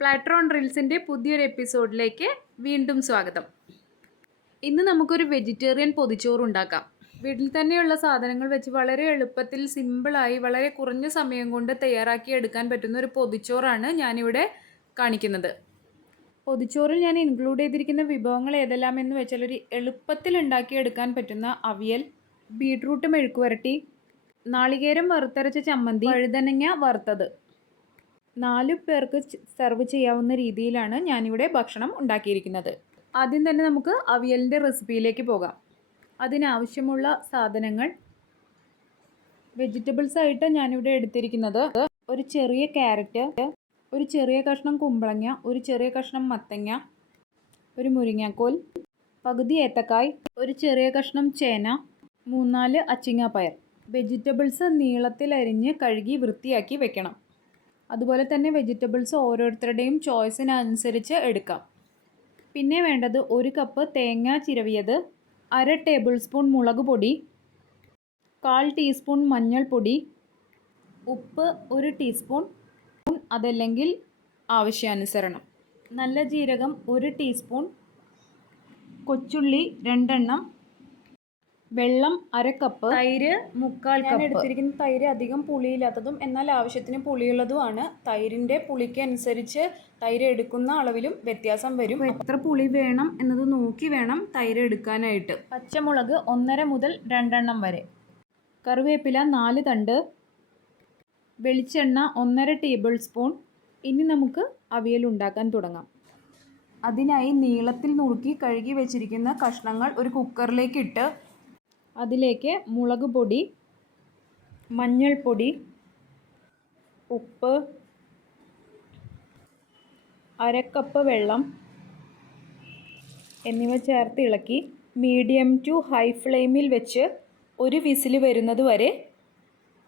Platter on റീൽസിൻ്റെ പുതിയൊരു എപ്പിസോഡിലേക്ക് വീണ്ടും സ്വാഗതം. ഇന്ന് നമുക്കൊരു വെജിറ്റേറിയൻ പൊതിച്ചോറ് ഉണ്ടാക്കാം. വീട്ടിൽ തന്നെയുള്ള സാധനങ്ങൾ വെച്ച് വളരെ എളുപ്പത്തിൽ സിമ്പിളായി വളരെ കുറഞ്ഞ സമയം കൊണ്ട് തയ്യാറാക്കി എടുക്കാൻ പറ്റുന്ന ഒരു പൊതിച്ചോറാണ് ഞാനിവിടെ കാണിക്കുന്നത്. പൊതിച്ചോറിൽ ഞാൻ ഇൻക്ലൂഡ് ചെയ്തിരിക്കുന്ന വിഭവങ്ങൾ ഏതെല്ലാം എന്ന് വെച്ചാൽ ഒരു എളുപ്പത്തിൽ ഉണ്ടാക്കിയെടുക്കാൻ പറ്റുന്ന അവിയൽ, ബീട്രൂട്ട് മെഴുക്ക് വരട്ടി, നാളികേരം വറുത്തരച്ച ചമ്മന്തി, വഴുതനങ്ങ വറുത്തത്. 4 പേർക്ക് സെർവ് ചെയ്യാവുന്ന രീതിയിലാണ് ഞാനിവിടെ ഭക്ഷണം ഉണ്ടാക്കിയിരിക്കുന്നത്. ആദ്യം തന്നെ നമുക്ക് അവിയലിൻ്റെ റെസിപ്പിയിലേക്ക് പോകാം. അതിനാവശ്യമുള്ള സാധനങ്ങൾ വെജിറ്റബിൾസ് ആയിട്ട് ഞാനിവിടെ എടുത്തിരിക്കുന്നത് ഒരു ചെറിയ ക്യാരറ്റ്, ഒരു ചെറിയ കഷ്ണം കുമ്പളങ്ങ, ഒരു ചെറിയ കഷ്ണം മത്തങ്ങ, ഒരു മുരിങ്ങാക്കോൽ, പകുതി ഏത്തക്കായ്, ഒരു ചെറിയ കഷ്ണം ചേന, 3-4 അച്ചിങ്ങാപ്പയർ. വെജിറ്റബിൾസ് നീളത്തിൽ അരിഞ്ഞ് കഴുകി വൃത്തിയാക്കി വെക്കണം. അതുപോലെ തന്നെ വെജിറ്റബിൾസ് ഓരോരുത്തരുടെയും ചോയ്സിനനുസരിച്ച് എടുക്കാം. പിന്നെ വേണ്ടത് 1 കപ്പ് തേങ്ങ ചിരവിയത്, 1/2 ടേബിൾ സ്പൂൺ മുളക് പൊടി, 1/4 ടീസ്പൂൺ മഞ്ഞൾപ്പൊടി, ഉപ്പ് 1 ടീസ്പൂൺ, അതല്ലെങ്കിൽ ആവശ്യാനുസരണം, നല്ല ജീരകം 1 ടീസ്പൂൺ, കൊച്ചുള്ളി 2 എണ്ണം, വെള്ളം 1/2 കപ്പ്, തൈര് 1/4 കപ്പ്. ഞാൻ എടുത്തിരിക്കുന്ന തൈര് അധികം പുളിയില്ലാത്തതും എന്നാൽ ആവശ്യത്തിന് പുളിയുള്ളതുമാണ്. തൈരിൻ്റെ പുളിക്ക് അനുസരിച്ച് തൈര് എടുക്കുന്ന അളവിലും വ്യത്യാസം വരും. എത്ര പുളി വേണം എന്നത് നോക്കി വേണം തൈര് എടുക്കാനായിട്ട്. പച്ചമുളക് 1.5 മുതൽ 2 എണ്ണം വരെ, കറിവേപ്പില 4 തണ്ട്, വെളിച്ചെണ്ണ 1.5 ടേബിൾ സ്പൂൺ. ഇനി നമുക്ക് അവിയൽ ഉണ്ടാക്കാൻ തുടങ്ങാം. അതിനായി നീളത്തിൽ നുറുക്കി കഴുകി വെച്ചിരിക്കുന്ന കഷ്ണങ്ങൾ ഒരു കുക്കറിലേക്ക് ഇട്ട് അതിലേക്ക് മുളക് പൊടി, മഞ്ഞൾപ്പൊടി, ഉപ്പ്, 1/2 കപ്പ് വെള്ളം എന്നിവ ചേർത്ത് ഇളക്കി മീഡിയം ടു ഹൈ ഫ്ലെയിമിൽ വെച്ച് ഒരു വിസിൽ വരുന്നത് വരെ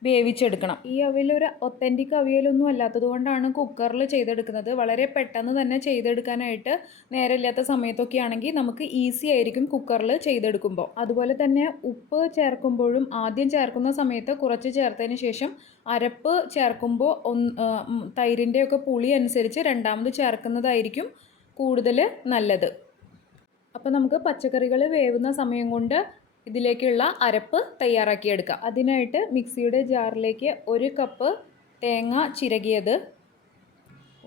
വേവിച്ചെടുക്കണം. ഈ അവിയൽ ഒരു ഒത്തൻറ്റിക് അവിയലൊന്നും അല്ലാത്തത് കൊണ്ടാണ് കുക്കറിൽ ചെയ്തെടുക്കുന്നത്. വളരെ പെട്ടെന്ന് തന്നെ ചെയ്തെടുക്കാനായിട്ട് നേരമില്ലാത്ത സമയത്തൊക്കെ ആണെങ്കിൽ നമുക്ക് ഈസി ആയിരിക്കും കുക്കറിൽ ചെയ്തെടുക്കുമ്പോൾ. അതുപോലെ തന്നെ ഉപ്പ് ചേർക്കുമ്പോഴും ആദ്യം ചേർക്കുന്ന സമയത്ത് കുറച്ച് ചേർത്തതിന് ശേഷം അരപ്പ് ചേർക്കുമ്പോൾ തൈരിൻ്റെയൊക്കെ പുളി അനുസരിച്ച് രണ്ടാമത് ചേർക്കുന്നതായിരിക്കും കൂടുതൽ നല്ലത്. അപ്പോൾ നമുക്ക് പച്ചക്കറികൾ വേവുന്ന സമയം കൊണ്ട് ഇതിലേക്കുള്ള അരപ്പ് തയ്യാറാക്കിയെടുക്കാം. അതിനായിട്ട് മിക്സിയുടെ ജാറിലേക്ക് 1 കപ്പ് തേങ്ങ ചിരകിയത്,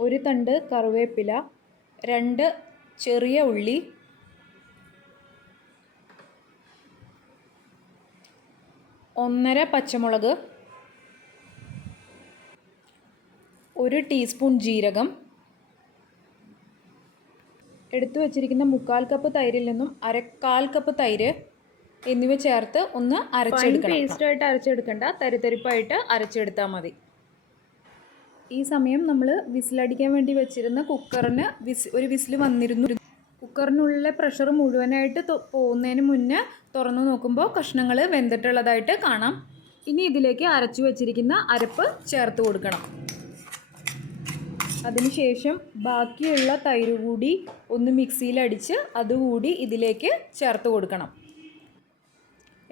1 തണ്ട് കറിവേപ്പില, 2 ചെറിയ ഉള്ളി, 1.5 പച്ചമുളക്, 1 ടീസ്പൂൺ ജീരകം, എടുത്തു വച്ചിരിക്കുന്ന 1/4 കപ്പ് തൈരിൽ നിന്നും 1/4 കപ്പ് തൈര് എന്നിവ ചേർത്ത് ഒന്ന് അരച്ചെടുക്കണം. പേസ്റ്റായിട്ട് അരച്ചെടുക്കണ്ട, തരിതരിപ്പായിട്ട് അരച്ചെടുത്താൽ മതി. ഈ സമയം നമ്മൾ വിസിലടിക്കാൻ വേണ്ടി വെച്ചിരുന്ന കുക്കറിന് ഒരു വിസിൽ വന്നിരുന്നു. കുക്കറിനുള്ളിലെ പ്രഷർ മുഴുവനായിട്ട് പോകുന്നതിന് മുന്നേ തുറന്നു നോക്കുമ്പോൾ കഷ്ണങ്ങൾ വെന്തിട്ടുള്ളതായിട്ട് കാണാം. ഇനി ഇതിലേക്ക് അരച്ചു വച്ചിരിക്കുന്ന അരപ്പ് ചേർത്ത് കൊടുക്കണം. അതിനുശേഷം ബാക്കിയുള്ള തൈര് കൂടി ഒന്ന് മിക്സിയിലടിച്ച് അതുകൂടി ഇതിലേക്ക് ചേർത്ത് കൊടുക്കണം.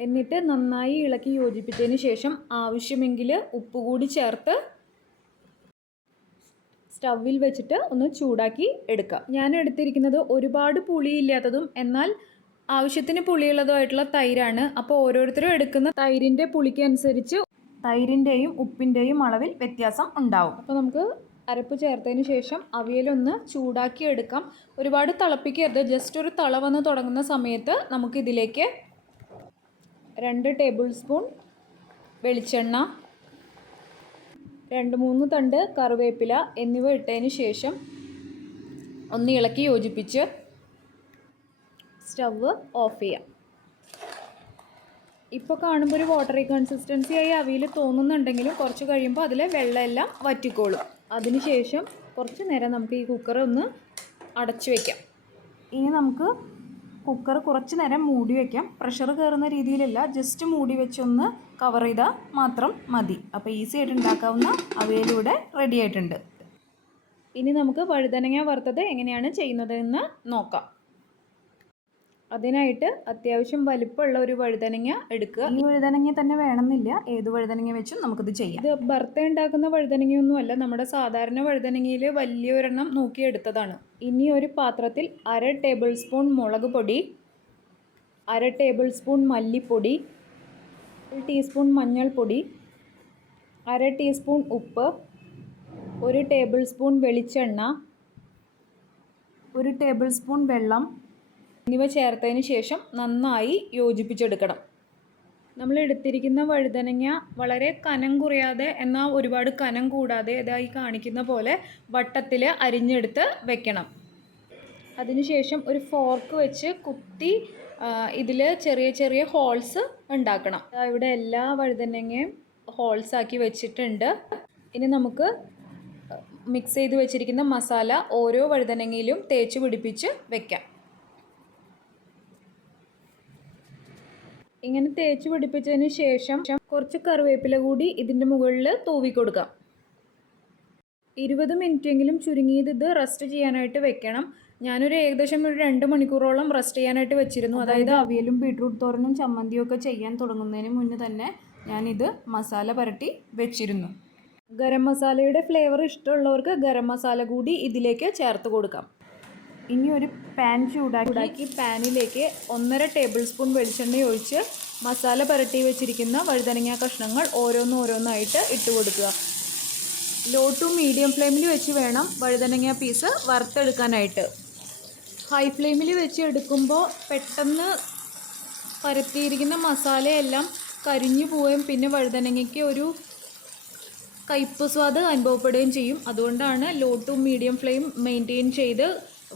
എന്നിട്ട് നന്നായി ഇളക്കി യോജിപ്പിച്ചതിന് ശേഷം ആവശ്യമെങ്കിൽ ഉപ്പ് കൂടി ചേർത്ത് സ്റ്റൗവിൽ വെച്ചിട്ട് ഒന്ന് ചൂടാക്കി എടുക്കാം. ഞാൻ എടുത്തിരിക്കുന്നത് ഒരുപാട് പുളിയില്ലാത്തതും എന്നാൽ ആവശ്യത്തിന് പുളിയുള്ളതുമായിട്ടുള്ള തൈരാണ്. അപ്പോൾ ഓരോരുത്തരും എടുക്കുന്ന തൈരിൻ്റെ പുളിക്ക് അനുസരിച്ച് തൈരിൻ്റെയും ഉപ്പിൻ്റെയും അളവിൽ വ്യത്യാസം ഉണ്ടാവും. അപ്പോൾ നമുക്ക് അരപ്പ് ചേർത്തതിന് ശേഷം അവിയലൊന്ന് ചൂടാക്കി എടുക്കാം. ഒരുപാട് തിളപ്പിക്കരുത്, ജസ്റ്റ് ഒരു തിള വന്ന് തുടങ്ങുന്ന സമയത്ത് നമുക്കിതിലേക്ക് 2 ടേബിൾ സ്പൂൺ വെളിച്ചെണ്ണ, 2-3 തണ്ട് കറിവേപ്പില എന്നിവ ഇട്ടതിന് ശേഷം ഒന്ന് ഇളക്കി യോജിപ്പിച്ച് സ്റ്റവ് ഓഫ് ചെയ്യാം. ഇപ്പോൾ കാണുമ്പോൾ ഒരു വാട്ടറി കൺസിസ്റ്റൻസി ആയി അവിയൽ തോന്നുന്നുണ്ടെങ്കിലും കുറച്ച് കഴിയുമ്പോൾ അതിലെ വെള്ളമെല്ലാം വറ്റിക്കോളും. അതിനുശേഷം കുറച്ച് നേരം നമുക്ക് ഈ കുക്കർ ഒന്ന് അടച്ചു വയ്ക്കാം. ഇനി നമുക്ക് കുക്കർ കുറച്ച് നേരം മൂടി വയ്ക്കാം. പ്രഷർ കയറുന്ന രീതിയിലല്ല, ജസ്റ്റ് മൂടി വെച്ചൊന്ന് കവർ ചെയ്താൽ മാത്രം മതി. അപ്പോൾ ഈസി ആയിട്ട് ഉണ്ടാക്കാവുന്ന അവിയലിവിടെ റെഡി ആയിട്ടുണ്ട്. ഇനി നമുക്ക് വഴുതനങ്ങ വറുത്തത് എങ്ങനെയാണ് ചെയ്യുന്നതെന്ന് നോക്കാം. അതിനായിട്ട് അത്യാവശ്യം വലിപ്പമുള്ള ഒരു വഴുതനങ്ങ എടുക്കുക. ഈ വഴുതനങ്ങ തന്നെ വേണമെന്നില്ല, ഏത് വഴുതനങ്ങ വെച്ചും നമുക്കിത് ചെയ്യാം. ഇത് ഭർത്ത ഉണ്ടാക്കുന്ന വഴുതനങ്ങയൊന്നുമല്ല, നമ്മുടെ സാധാരണ വഴുതനങ്ങയിൽ വലിയൊരെണ്ണം നോക്കിയെടുത്തതാണ്. ഇനി ഒരു പാത്രത്തിൽ 1/2 ടേബിൾ സ്പൂൺ മുളക് പൊടി, 1/2 ടേബിൾ സ്പൂൺ മല്ലിപ്പൊടി, 1 ടീസ്പൂൺ മഞ്ഞൾപ്പൊടി, 1/2 ടീസ്പൂൺ ഉപ്പ്, 1 ടേബിൾ സ്പൂൺ വെളിച്ചെണ്ണ, 1 ടേബിൾ സ്പൂൺ വെള്ളം എന്നിവ ചേർത്തതിന് ശേഷം നന്നായി യോജിപ്പിച്ചെടുക്കണം. നമ്മൾ എടുത്തിരിക്കുന്ന വഴുതനങ്ങ വളരെ കനം കുറയാതെ എന്നാൽ ഒരുപാട് കനം കൂടാതെ ഇതായി കാണിക്കുന്ന പോലെ വട്ടത്തിൽ അരിഞ്ഞെടുത്ത് വെക്കണം. അതിനുശേഷം ഒരു ഫോർക്ക് വെച്ച് കുത്തി ഇതിൽ ചെറിയ ചെറിയ ഹോൾസ് ഉണ്ടാക്കണം. ഇവിടെ എല്ലാ വഴുതനങ്ങയും ഹോൾസാക്കി വെച്ചിട്ടുണ്ട്. ഇനി നമുക്ക് മിക്സ് ചെയ്ത് വെച്ചിരിക്കുന്ന മസാല ഓരോ വഴുതനങ്ങയിലും തേച്ച് പിടിപ്പിച്ച് വെക്കാം. ഇങ്ങനെ തേച്ച് പിടിപ്പിച്ചതിന് ശേഷം കുറച്ച് കറിവേപ്പില കൂടി ഇതിൻ്റെ മുകളിൽ തൂവി കൊടുക്കാം. 20 മിനിറ്റെങ്കിലും ചുരുങ്ങിയത് ഇത് റെസ്റ്റ് ചെയ്യാനായിട്ട് വെക്കണം. ഞാനൊരു ഏകദേശം ഒരു 2 മണിക്കൂറോളം റെസ്റ്റ് ചെയ്യാനായിട്ട് വെച്ചിരുന്നു. അതായത് അവിയലും ബീട്രൂട്ട് തോരനും ചമ്മന്തിയും ഒക്കെ ചെയ്യാൻ തുടങ്ങുന്നതിന് മുന്നേ തന്നെ ഞാനിത് മസാല പുരട്ടി വെച്ചിരുന്നു. ഗരം മസാലയുടെ ഫ്ലേവർ ഇഷ്ടമുള്ളവർക്ക് ഗരം മസാല കൂടി ഇതിലേക്ക് ചേർത്ത് കൊടുക്കാം. ഇനി ഒരു പാൻ ചൂടാക്കി പാനിലേക്ക് 1.5 ടേബിൾ സ്പൂൺ വെളിച്ചെണ്ണ ഒഴിച്ച് മസാല പുരട്ടി വെച്ചിരിക്കുന്ന വഴുതനങ്ങ കഷ്ണങ്ങൾ ഓരോന്നായിട്ട് ഇട്ട് കൊടുക്കുക. ലോ ടു മീഡിയം ഫ്ലെയിമിൽ വെച്ച് വേണം വഴുതനങ്ങ പീസ് വറുത്തെടുക്കാനായിട്ട്. ഹൈ ഫ്ലെയിമിൽ വെച്ച് എടുക്കുമ്പോൾ പെട്ടെന്ന് പരത്തിയിരിക്കുന്ന മസാലയെല്ലാം കരിഞ്ഞു പോവുകയും പിന്നെ വഴുതനങ്ങയ്ക്ക് ഒരു കയ്പ്പ് സ്വാദ് അനുഭവപ്പെടുകയും ചെയ്യും. അതുകൊണ്ടാണ് low to medium flame maintain ചെയ്ത്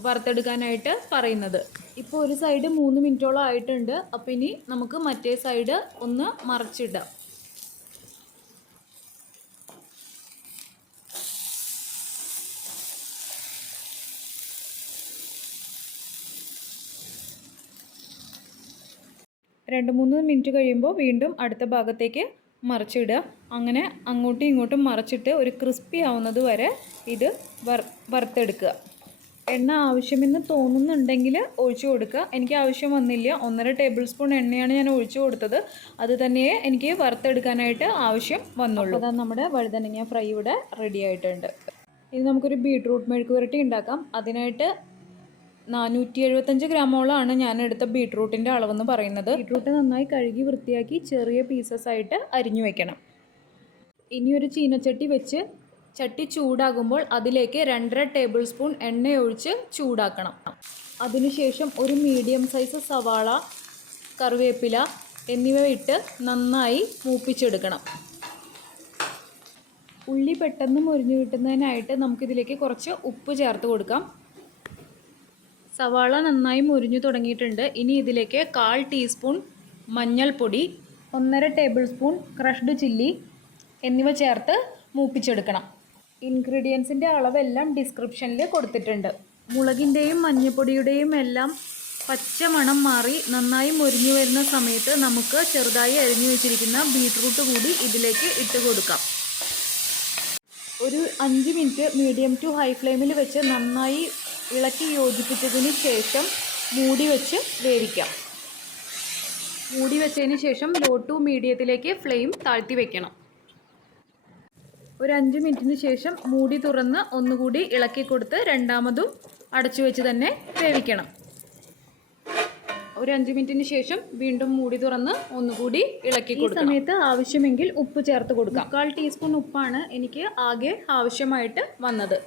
വറുത്തെടുക്കാനായിട്ട് പറയുന്നത്. ഇപ്പോൾ ഒരു സൈഡ് 3 മിനിറ്റോളം ആയിട്ടുണ്ട്. അപ്പോൾ ഇനി നമുക്ക് മറ്റേ സൈഡ് ഒന്ന് മറിച്ചിടാം. രണ്ട് 3 മിനിറ്റ് കഴിയുമ്പോൾ വീണ്ടും അടുത്ത ഭാഗത്തേക്ക് മറിച്ചിടുക. അങ്ങനെ അങ്ങോട്ടും ഇങ്ങോട്ടും മറിച്ചിട്ട് ഒരു ക്രിസ്പി ആവുന്നത് വരെ ഇത് വറുത്തെടുക്കുക. എണ്ണ ആവശ്യമെന്ന് തോന്നുന്നുണ്ടെങ്കിൽ ഒഴിച്ചു കൊടുക്കുക. എനിക്ക് ആവശ്യം വന്നില്ല, 1.5 ടേബിൾ സ്പൂൺ എണ്ണയാണ് ഞാൻ ഒഴിച്ചു കൊടുത്തത്. അത് തന്നെയേ എനിക്ക് വറുത്തെടുക്കാനായിട്ട് ആവശ്യം വന്നുള്ളൂ. അതാണ് നമ്മുടെ വഴുതനങ്ങ ഫ്രൈ ഇവിടെ റെഡി ആയിട്ടുണ്ട്. ഇനി നമുക്കൊരു ബീട്രൂട്ട് മെഴുക്ക് പുരട്ടി ഉണ്ടാക്കാം. അതിനായിട്ട് 475 ഗ്രാമോളമാണ് ഞാൻ എടുത്ത ബീട്രൂട്ടിൻ്റെ അളവെന്ന് പറയുന്നത്. ബീട്രൂട്ട് നന്നായി കഴുകി വൃത്തിയാക്കി ചെറിയ പീസസ് ആയിട്ട് അരിഞ്ഞു വെക്കണം. ഇനി ഒരു ചീനച്ചട്ടി വെച്ച് ചട്ടി ചൂടാകുമ്പോൾ അതിലേക്ക് 2.5 ടേബിൾ സ്പൂൺ എണ്ണ ഒഴിച്ച് ചൂടാക്കണം. അതിനുശേഷം ഒരു മീഡിയം സൈസ് സവാള, കറിവേപ്പില എന്നിവ ഇട്ട് നന്നായി മൂപ്പിച്ചെടുക്കണം. ഉള്ളി പെട്ടെന്ന് മുരിഞ്ഞു കിട്ടുന്നതിനായിട്ട് നമുക്കിതിലേക്ക് കുറച്ച് ഉപ്പ് ചേർത്ത് കൊടുക്കാം. സവാള നന്നായി മുരിഞ്ഞു തുടങ്ങിയിട്ടുണ്ട്. ഇനി ഇതിലേക്ക് 1/4 ടീസ്പൂൺ മഞ്ഞൾപ്പൊടി, 1.5 ടേബിൾ സ്പൂൺ ക്രഷ്ഡ് ചില്ലി എന്നിവ ചേർത്ത് മൂപ്പിച്ചെടുക്കണം. ഇൻഗ്രീഡിയൻസിൻ്റെ അളവെല്ലാം ഡിസ്ക്രിപ്ഷനിൽ കൊടുത്തിട്ടുണ്ട്. മുളകിൻ്റെയും മഞ്ഞൾപ്പൊടിയുടെയും എല്ലാം പച്ച മണം മാറി നന്നായി മുരിഞ്ഞു വരുന്ന സമയത്ത് നമുക്ക് ചെറുതായി അരിഞ്ഞു വെച്ചിരിക്കുന്ന ബീട്രൂട്ട് കൂടി ഇതിലേക്ക് ഇട്ട് കൊടുക്കാം. ഒരു 5 മിനിറ്റ് മീഡിയം ടു ഹൈ ഫ്ലെയിമിൽ വെച്ച് നന്നായി ഇളക്കി യോജിപ്പിച്ചതിന് ശേഷം മൂടി വെച്ച് വേവിക്കാം. മൂടി വെച്ചതിന് ശേഷം ലോ ടു മീഡിയത്തിലേക്ക് ഫ്ലെയിം താഴ്ത്തി വെക്കണം. ഒരു 5 മിനിറ്റിന് ശേഷം മൂടി തുറന്ന് ഒന്നുകൂടി ഇളക്കി കൊടുത്ത് രണ്ടാമതും അടച്ചു വെച്ച് തന്നെ വേവിക്കണം. ഒരു 5 മിനിറ്റിന് ശേഷം വീണ്ടും മൂടി തുറന്ന് ഒന്നുകൂടി ഇളക്കി കൊടുക്കണം. ഈ സമയത്ത് ആവശ്യമെങ്കിൽ ഉപ്പ് ചേർത്ത് കൊടുക്കാം. 1/4 ടീസ്പൂൺ ഉപ്പാണ് എനിക്ക് ആകെ ആവശ്യമായിട്ട് വന്നത്.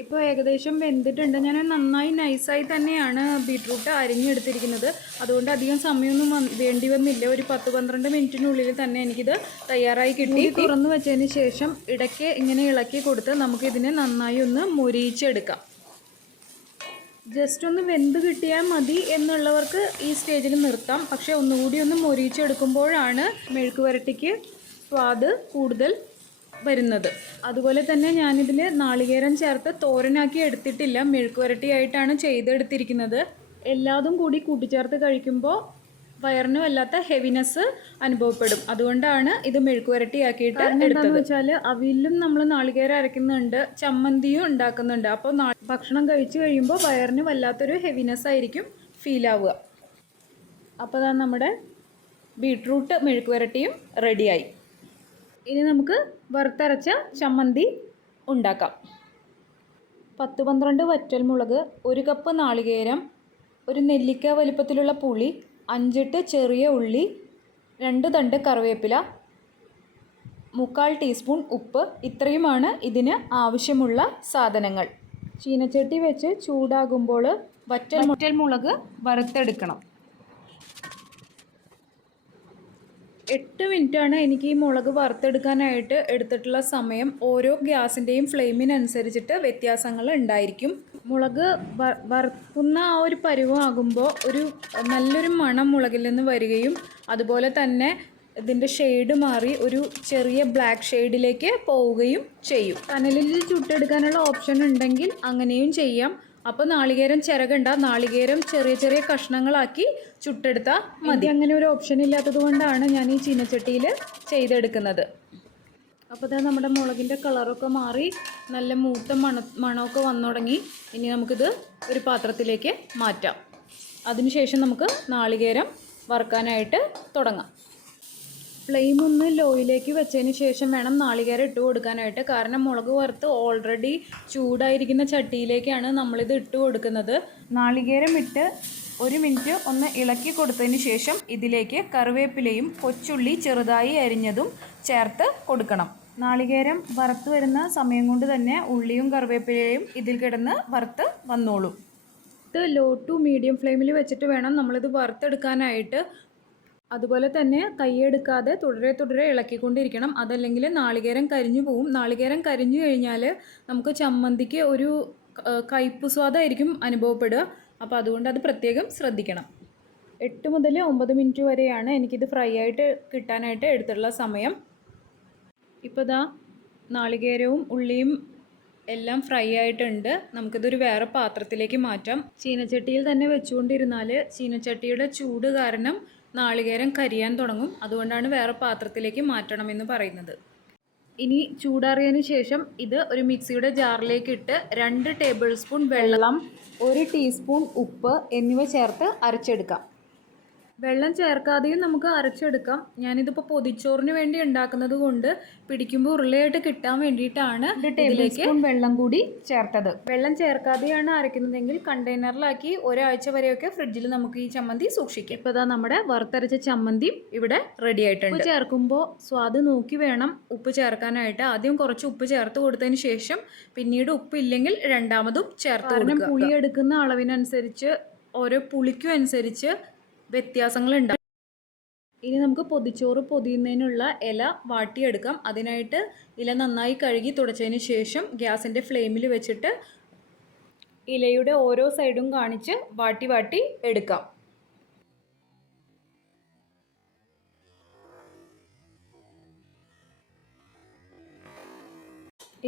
ഇപ്പോൾ ഏകദേശം വെന്തിട്ടുണ്ട്. ഞാൻ നന്നായി നൈസായി തന്നെയാണ് ബീട്രൂട്ട് അരിഞ്ഞെടുത്തിരിക്കുന്നത്. അതുകൊണ്ട് അധികം സമയമൊന്നും വേണ്ടി വന്നില്ല. ഒരു 10-12 മിനിറ്റിനുള്ളിൽ തന്നെ എനിക്കിത് തയ്യാറായി കിട്ടി. തുറന്നു വെച്ചതിന് ശേഷം ഇടയ്ക്ക് ഇങ്ങനെ ഇളക്കി കൊടുത്ത് നമുക്കിതിനെ നന്നായി ഒന്ന് മൊരിയിച്ചെടുക്കാം. ജസ്റ്റ് ഒന്ന് വെന്ത് കിട്ടിയാൽ മതി എന്നുള്ളവർക്ക് ഈ സ്റ്റേജിൽ നിർത്താം. പക്ഷേ ഒന്നുകൂടി ഒന്ന് മൊരിയിച്ചെടുക്കുമ്പോഴാണ് മെഴുക്ക് പുരട്ടിക്ക് സ്വാദ് കൂടുതൽ വരുന്നത്. അതുപോലെ തന്നെ ഞാനിതിൽ നാളികേരം ചേർത്ത് തോരനാക്കി എടുത്തിട്ടില്ല, മെഴുക്ക് പുരട്ടിയായിട്ടാണ് ചെയ്തെടുത്തിരിക്കുന്നത്. എല്ലാതും കൂടി കൂട്ടിച്ചേർത്ത് കഴിക്കുമ്പോൾ വയറിന് വല്ലാത്ത ഹെവിനെസ് അനുഭവപ്പെടും. അതുകൊണ്ടാണ് ഇത് മെഴുക്ക് പുരട്ടിയാക്കിയിട്ട് എന്താണെന്ന് വെച്ചാൽ അവിയലിലും നമ്മൾ നാളികേരം അരയ്ക്കുന്നുണ്ട്, ചമ്മന്തിയും ഉണ്ടാക്കുന്നുണ്ട്. അപ്പോൾ ഭക്ഷണം കഴിച്ചു കഴിയുമ്പോൾ വയറിന് വല്ലാത്തൊരു ഹെവിനെസ് ആയിരിക്കും ഫീൽ ആവുക. അപ്പോൾ അതാ നമ്മുടെ ബീട്രൂട്ട് മെഴുക്ക് വരട്ടിയും റെഡിയായി. ഇനി നമുക്ക് വറുത്തരച്ച ചമ്മന്തി ഉണ്ടാക്കാം. 10-12 വറ്റൽമുളക്, 1 കപ്പ് നാളികേരം, ഒരു നെല്ലിക്ക വലിപ്പത്തിലുള്ള പുളി, 5-8 ചെറിയ ഉള്ളി, 2 തണ്ട് കറിവേപ്പില, 3/4 ടീസ്പൂൺ ഉപ്പ്. ഇത്രയുമാണ് ഇതിന് ആവശ്യമുള്ള സാധനങ്ങൾ. ചീനച്ചട്ടി വെച്ച് ചൂടാകുമ്പോൾ വറ്റൽമുളക് വറുത്തെടുക്കണം. 8 മിനിറ്റാണ് എനിക്ക് ഈ മുളക് വറുത്തെടുക്കാനായിട്ട് എടുത്തിട്ടുള്ള സമയം. ഓരോ ഗ്യാസിൻ്റെയും ഫ്ലെയിമിനനുസരിച്ചിട്ട് വ്യത്യാസങ്ങൾ ഉണ്ടായിരിക്കും. മുളക് വറുക്കുന്ന ആ ഒരു പരുവമാകുമ്പോൾ ഒരു നല്ലൊരു മണം മുളകിൽ നിന്ന് വരികയും അതുപോലെ തന്നെ ഇതിൻ്റെ ഷെയ്ഡ് മാറി ഒരു ചെറിയ ബ്ലാക്ക് ഷെയ്ഡിലേക്ക് പോവുകയും ചെയ്യും. കനലിൽ ചുട്ടെടുക്കാനുള്ള ഓപ്ഷൻ ഉണ്ടെങ്കിൽ അങ്ങനെയും ചെയ്യാം. അപ്പോൾ നാളികേരം ചിരകണ്ട, നാളികേരം ചെറിയ ചെറിയ കഷ്ണങ്ങളാക്കി ചുട്ടെടുത്താൽ മതി. അങ്ങനെ ഒരു ഓപ്ഷൻ ഇല്ലാത്തത് കൊണ്ടാണ് ഞാൻ ഈ ചീനച്ചട്ടിയിൽ ചെയ്തെടുക്കുന്നത്. അപ്പോൾ ഇതാ നമ്മുടെ മുളകിൻ്റെ കളറൊക്കെ മാറി നല്ല മൂത്ത മണമൊക്കെ വന്നു തുടങ്ങി. ഇനി നമുക്കിത് ഒരു പാത്രത്തിലേക്ക് മാറ്റാം. അതിനുശേഷം നമുക്ക് നാളികേരം വറുക്കാനായിട്ട് തുടങ്ങാം. ഫ്ലെയിം ഒന്ന് ലോയിലേക്ക് വെച്ചതിന് ശേഷം വേണം നാളികേരം ഇട്ട് കൊടുക്കാനായിട്ട്. കാരണം മുളക് വറുത്ത് ഓൾറെഡി ചൂടായിരിക്കുന്ന ചട്ടിയിലേക്കാണ് നമ്മളിത് ഇട്ട് കൊടുക്കുന്നത്. നാളികേരം ഇട്ട് 1 മിനിറ്റ് ഒന്ന് ഇളക്കി കൊടുത്തതിന് ശേഷം ഇതിലേക്ക് കറിവേപ്പിലയും കൊച്ചുള്ളി ചെറുതായി അരിഞ്ഞതും ചേർത്ത് കൊടുക്കണം. നാളികേരം വറുത്ത് വരുന്ന സമയം കൊണ്ട് തന്നെ ഉള്ളിയും കറിവേപ്പിലയും ഇതിൽ കിടന്ന് വറുത്ത് വന്നോളും. ഇത് ലോ ടു മീഡിയം ഫ്ലെയിമിൽ വെച്ചിട്ട് വേണം നമ്മളിത് വറുത്തെടുക്കാനായിട്ട്. അതുപോലെ തന്നെ കൈയെടുക്കാതെ തുടരെ ഇളക്കിക്കൊണ്ടിരിക്കണം. അതല്ലെങ്കിൽ നാളികേരം കരിഞ്ഞു പോവും. നാളികേരം കരിഞ്ഞു കഴിഞ്ഞാൽ നമുക്ക് ചമ്മന്തിക്ക് ഒരു കയ്പ്പ് സ്വാദായിരിക്കും അനുഭവപ്പെടുക. അപ്പോൾ അതുകൊണ്ട് അത് പ്രത്യേകം ശ്രദ്ധിക്കണം. 8 മുതൽ 9 മിനിറ്റ് വരെയാണ് എനിക്കിത് ഫ്രൈ ആയിട്ട് കിട്ടാനായിട്ട് എടുത്തിട്ടുള്ള സമയം. ഇപ്പോൾ ഇതാ നാളികേരവും ഉള്ളിയും എല്ലാം ഫ്രൈ ആയിട്ടുണ്ട്. നമുക്കിതൊരു വേറെ പാത്രത്തിലേക്ക് മാറ്റാം. ചീനച്ചട്ടിയിൽ തന്നെ വെച്ചുകൊണ്ടിരുന്നാൽ ചീനച്ചട്ടിയുടെ ചൂട് കാരണം നാളികേരം കരിയാൻ തുടങ്ങും. അതുകൊണ്ടാണ് വേറെ പാത്രത്തിലേക്ക് മാറ്റണമെന്ന് പറയുന്നത്. ഇനി ചൂടാറിയതിന് ശേഷം ഇത് ഒരു മിക്സിയുടെ ജാറിലേക്ക് ഇട്ട് 2 ടേബിൾ സ്പൂൺ വെള്ളം, 1 ടീസ്പൂൺ ഉപ്പ് എന്നിവ ചേർത്ത് അരച്ചെടുക്കാം. വെള്ളം ചേർക്കാതെയും നമുക്ക് അരച്ചെടുക്കാം. ഞാനിതിപ്പോൾ പൊതിച്ചോറിന് വേണ്ടി ഉണ്ടാക്കുന്നത് കൊണ്ട് പിടിക്കുമ്പോൾ ഉരുളയായിട്ട് കിട്ടാൻ വേണ്ടിയിട്ടാണ് 1 ടേബിൾ സ്പൂൺ വെള്ളം കൂടി ചേർത്തത്. വെള്ളം ചേർക്കാതെയാണ് അരയ്ക്കുന്നതെങ്കിൽ കണ്ടെയ്നറിലാക്കി ഒരാഴ്ച വരെയൊക്കെ ഫ്രിഡ്ജിൽ നമുക്ക് ഈ ചമ്മന്തി സൂക്ഷിക്കാം. ഇപ്പോൾ ഇതാ നമ്മുടെ വറുത്തരച്ച ചമ്മന്തി ഇവിടെ റെഡി ആയിട്ടുണ്ട്. ഉപ്പ് ചേർക്കുമ്പോൾ സ്വാദ് നോക്കി വേണം ഉപ്പ് ചേർക്കാനായിട്ട്. ആദ്യം കുറച്ച് ഉപ്പ് ചേർത്ത് കൊടുത്തതിന് ശേഷം പിന്നീട് ഉപ്പില്ലെങ്കിൽ രണ്ടാമതും ചേർത്ത് കൊടുക്കുക. കാരണം പുളി എടുക്കുന്ന അളവിനനുസരിച്ച് ഓരോ പുളിക്കും അനുസരിച്ച് വ്യത്യാസങ്ങളുണ്ടാകും. ഇനി നമുക്ക് പൊതിച്ചോറ് പൊതിയുന്നതിനുള്ള ഇല വാട്ടിയെടുക്കാം. അതിനായിട്ട് ഇല നന്നായി കഴുകി തുടച്ചതിന് ശേഷം ഗ്യാസിൻ്റെ ഫ്ലെയിമിൽ വെച്ചിട്ട് ഇലയുടെ ഓരോ സൈഡും കാണിച്ച് വാട്ടി എടുക്കാം.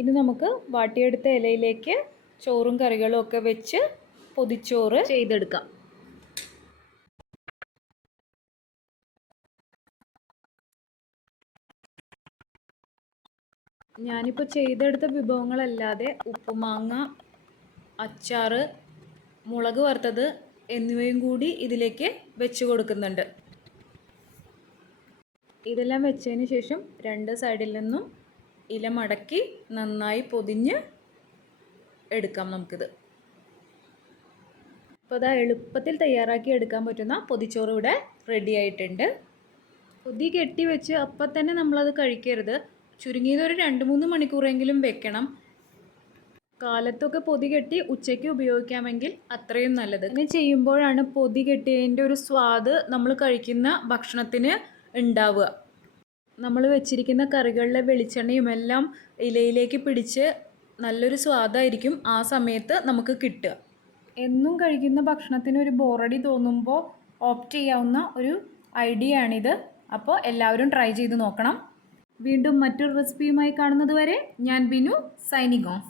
ഇനി നമുക്ക് വാട്ടിയെടുത്ത ഇലയിലേക്ക് ചോറും കറികളും ഒക്കെ വെച്ച് പൊതിച്ചോറ് ചെയ്തെടുക്കാം. ഞാനിപ്പോൾ ചെയ്തെടുത്ത വിഭവങ്ങളല്ലാതെ ഉപ്പുമാങ്ങ, അച്ചാർ, മുളക് വറുത്തത് എന്നിവയും കൂടി ഇതിലേക്ക് വെച്ച് കൊടുക്കുന്നുണ്ട്. ഇതെല്ലാം വെച്ചതിന് ശേഷം 2 സൈഡിൽ നിന്നും ഇല മടക്കി നന്നായി പൊതിഞ്ഞ് എടുക്കാം നമുക്കിത്. അപ്പോൾ അതാ എളുപ്പത്തിൽ തയ്യാറാക്കി എടുക്കാൻ പറ്റുന്ന പൊതിച്ചോറ് ഇവിടെ റെഡി ആയിട്ടുണ്ട്. പൊതി കെട്ടി വെച്ച് അപ്പം തന്നെ നമ്മളത് കഴിക്കരുത്. ചുരുങ്ങിയത് ഒരു 2-3 മണിക്കൂറെങ്കിലും വെക്കണം. കാലത്തൊക്കെ പൊതി കെട്ടി ഉച്ചയ്ക്ക് ഉപയോഗിക്കാമെങ്കിൽ അത്രയും നല്ലത്. ഇങ്ങനെ ചെയ്യുമ്പോഴാണ് പൊതി കെട്ടിയതിൻ്റെ ഒരു സ്വാദ് നമ്മൾ കഴിക്കുന്ന ഭക്ഷണത്തിന് ഉണ്ടാവുക. നമ്മൾ വെച്ചിരിക്കുന്ന കറികളിലെ വെളിച്ചെണ്ണയും എല്ലാം ഇലയിലേക്ക് പിടിച്ച് നല്ലൊരു സ്വാദായിരിക്കും ആ സമയത്ത് നമുക്ക് കിട്ടുക. എന്നും കഴിക്കുന്ന ഭക്ഷണത്തിന് ഒരു ബോറടി തോന്നുമ്പോൾ ഓപ്റ്റ് ചെയ്യാവുന്ന ഒരു ഐഡിയ ആണിത്. അപ്പോൾ എല്ലാവരും ട്രൈ ചെയ്ത് നോക്കണം. വീണ്ടും മറ്റൊരു റെസിപ്പിയുമായി കാണുന്നത് വരെ ഞാൻ ബിനു, സൈനിങ് ഓഫ്.